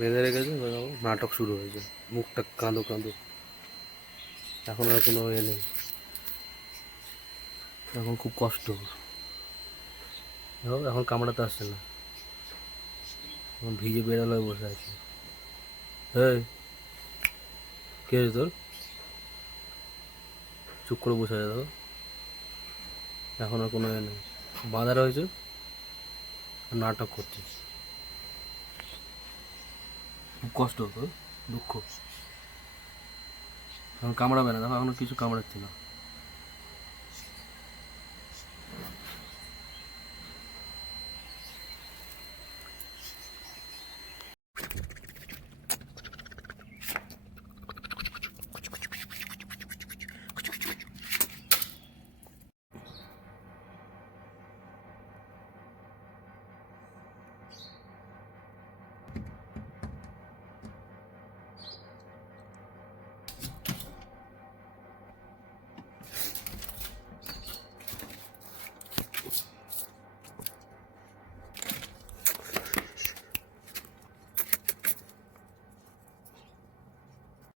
বেঁধে রেখেছে, নাটক শুরু হয়েছে। মুখটা কাঁদো কাঁদো, এখন আর কোনো এ নেই, এখন খুব কষ্ট। এখন কামড়াতে আসছে না, এখন ভিজে বেড়াল হয়ে বসে আছে। এই কে আছে তোর? চুপ করে বসে আছে তো, এখন আর কোনো এ নেই, বাঁধা রয়েছে, নাটক করছে। খুব কষ্ট তোর, দুঃখ। এখন কামড়াবে না, দেখো এখনো কিছু কামড়াচ্ছে না।